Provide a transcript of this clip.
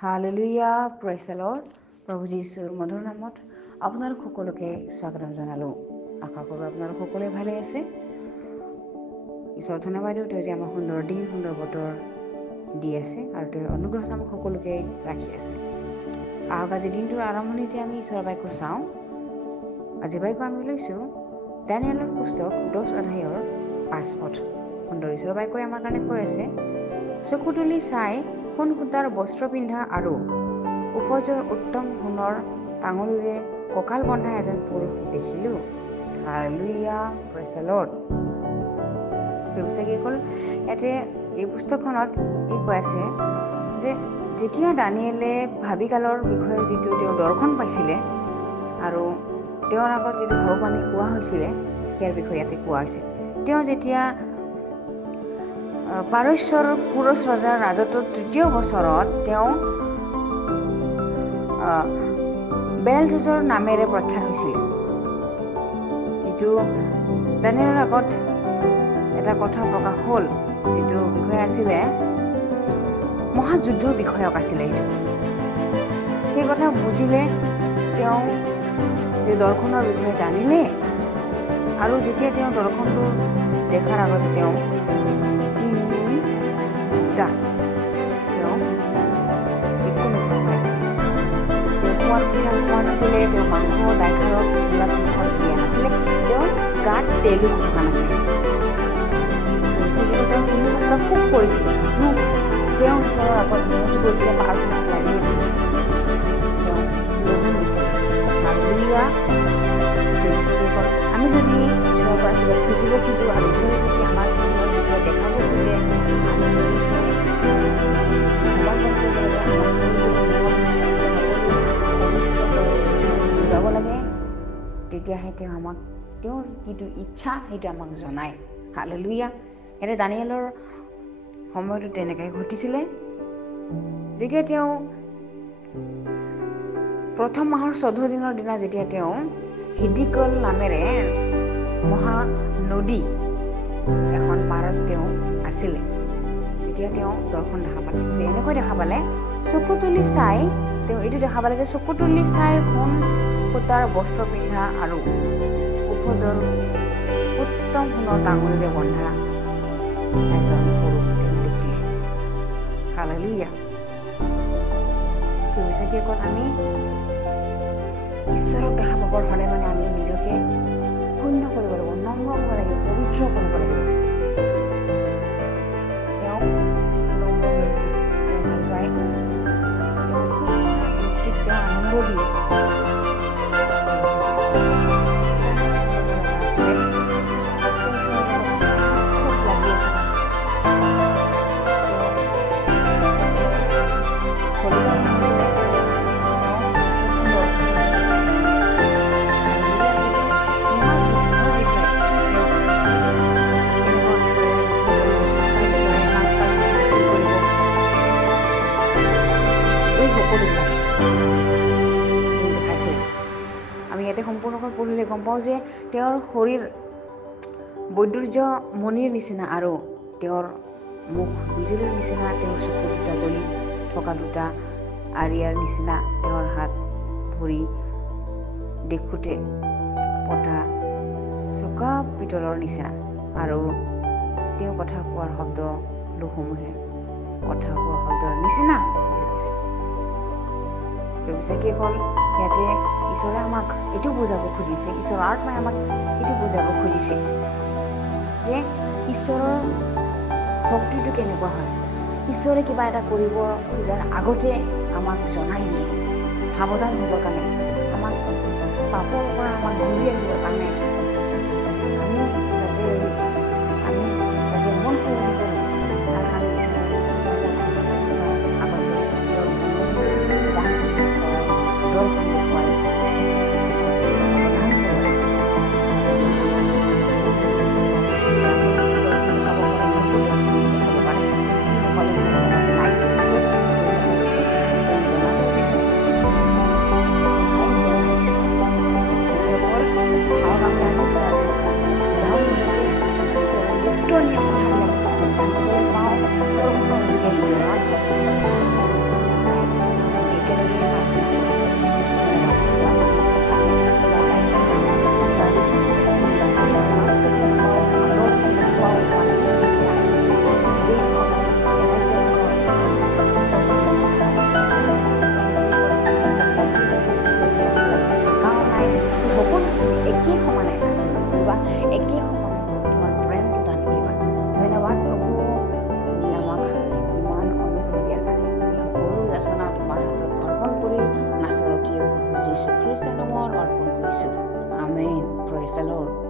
Hallelujah, praise the lord. প্ৰভু যীশুৰ মধুৰ নামত আপোনালোক সকলোকে স্বাগতম জনালোঁ। আশা কৰোঁ আপোনালোক সকলোৱে ভালে আছে। ঈশ্বৰ ধন্যবাদ দিওঁ, তেওঁ যে আমাক সুন্দৰ দিন, সুন্দৰ বতৰ দি আছে আৰু তেওঁৰ অনুগ্ৰহত আমাক সকলোকে ৰাখি আছে। আহক আজি দিনটোৰ আৰম্ভণিতে আমি ঈশ্বৰৰ বাক্য চাওঁ। আজি বাক্য আমি লৈছোঁ দানিয়েলৰ পুস্তক 10 অধ্যায়ৰ 5 পদ। সুন্দৰ ঈশ্বৰৰ বাক্যই আমাৰ কাৰণে কৈ আছে, চকু তুলি চাই সোণ সূতাৰ বস্ত্ৰ পিন্ধা আৰু উপজৰ উত্তম সোণৰ টাঙলিৰে কঁকাল বন্ধা এজন পুৰুষ দেখিলোঁ। Hallelujah, praise the lord. কি হ'ল ইয়াতে এই পুস্তকখনত কৈ আছে যে যেতিয়া দানিয়েলে ভাবিকালৰ বিষয়ে যিটো তেওঁ দৰ্শন পাইছিলে আৰু তেওঁৰ আগত যিটো ভগৱানী কোৱা হৈছিলে ইয়াৰ বিষয়ে ইয়াতে কোৱা হৈছে। তেওঁ যেতিয়া পাৰস্যৰ কুৰছ ৰজাৰ ৰাজত্বৰ 3য় বছৰত তেওঁ বেলটেজৰ নামেৰে প্ৰখ্যাত হৈছিল। যিটো দানিয়েলৰ আগত এটা কথা প্ৰকাশ হ'ল, যিটো বিষয় আছিলে মহাযুদ্ধ বিষয়ক আছিলে। এইটো সেই কথা বুজিলে তেওঁ দৰ্শনৰ বিষয়ে জানিলে আৰু যেতিয়া তেওঁ দৰ্শনটো দেখাৰ আগতে তেওঁ 3টা তেওঁ একো নোখোৱা পাইছিলে। তেওঁ খোৱাৰ পিঠা খোৱা নাছিলে, তেওঁ মাংস দাইখাৰক এইবিলাক মুখত দিয়া নাছিলে, তেওঁ গাত তেলো খোৱা নাছিলে। তেওঁ 3 সপ্তাহ খুব কৰিছিলে, তেওঁ ঈশ্বৰৰ আগত মনটো কৰিছিলে, প্ৰাৰ্থনাত লাগি আছিলে, তেওঁ লঘোণ দিছিলে। হালেলুয়া। আমি যদি ঈশ্বৰৰ পৰা কিবা খুজিব খোজোঁ আৰু ঈশ্বৰে যদি আমাক ঈশ্বৰৰ বিষয়ে দেখাব খোজে, আমি বুজাব লাগে, তেতিয়াহে তেওঁ আমাক তেওঁৰ যিটো ইচ্ছা সেইটো আমাক জনায়। হালেলুয়া। ইয়াতে দানিয়েলৰ সময়টো তেনেকৈ ঘটিছিলে। যেতিয়া তেওঁ প্ৰথম মাহৰ 14 দিনৰ দিনা যেতিয়া তেওঁ হিদিকল নামেৰে মহানদী এখন পাৰত তেওঁ আছিলে, তেতিয়া তেওঁ দৰ্শন দেখা পালে যে এনেকৈ দেখা পালে, চকু তুলি চাই তেওঁ এইটো দেখা পালে যে চকু তুলি চাই সোণ সূতাৰ বস্ত্ৰ পিন্ধা আৰু উপজৰ উত্তম সোণৰ টাঙলিৰে বন্ধা এজন পুৰুষ তেওঁ দেখিলে। হালেলুয়া। কি অকল আমি ঈশ্বৰক দেখা পাবৰ হ'লে মানে আমি নিজকে শূন্য কৰিব লাগিব, নম্ৰ কৰিব লাগিব, পবিত্ৰ কৰিব লাগিব। তেওঁ নম্ৰ ব্যক্তি, তেওঁ ভাল পায়, ব্যক্তিক তেওঁ আনন্দ দিয়ে। আমি ইয়াতে সম্পূৰ্ণকৈ পঢ়িলে গম পাওঁ যে তেওঁৰ শৰীৰ বৈদুৰ্য মণিৰ নিচিনা আৰু তেওঁৰ মুখ বিজুলীৰ নিচিনা, তেওঁৰ চকু দুটা জ্বলি থকা দুটা আৰিয়াৰ নিচিনা, তেওঁৰ হাত ভৰি দেখোঁতে পতা চকা পিতলৰ নিচিনা আৰু তেওঁ কথা কোৱাৰ শব্দ লোকসমূহে কথা কোৱা শব্দৰ নিচিনা বুলি কৈছে। কি হ'ল ইয়াতে ঈশ্বৰে আমাক এইটো বুজাব খুজিছে, ঈশ্বৰৰ আত্মাই আমাক এইটো বুজাব খুজিছে যে ঈশ্বৰৰ শক্তিটো কেনেকুৱা হয়। ঈশ্বৰে কিবা এটা কৰিব খোজাৰ আগতে আমাক জনাই দিয়ে, সাৱধান হ'বৰ কাৰণে, আমাক পাপৰ পৰা আমাক ঘূৰি আহিবৰ কাৰণে, আমি যাতে মন সলনি কৰোঁ তাৰ কাৰণে ঈশ্বৰে আগতে দৰ্শন দেখুৱাই পবিত্ৰ নামৰ অৰ্পণ কৰিছোঁ। আমেন। Praise the lord.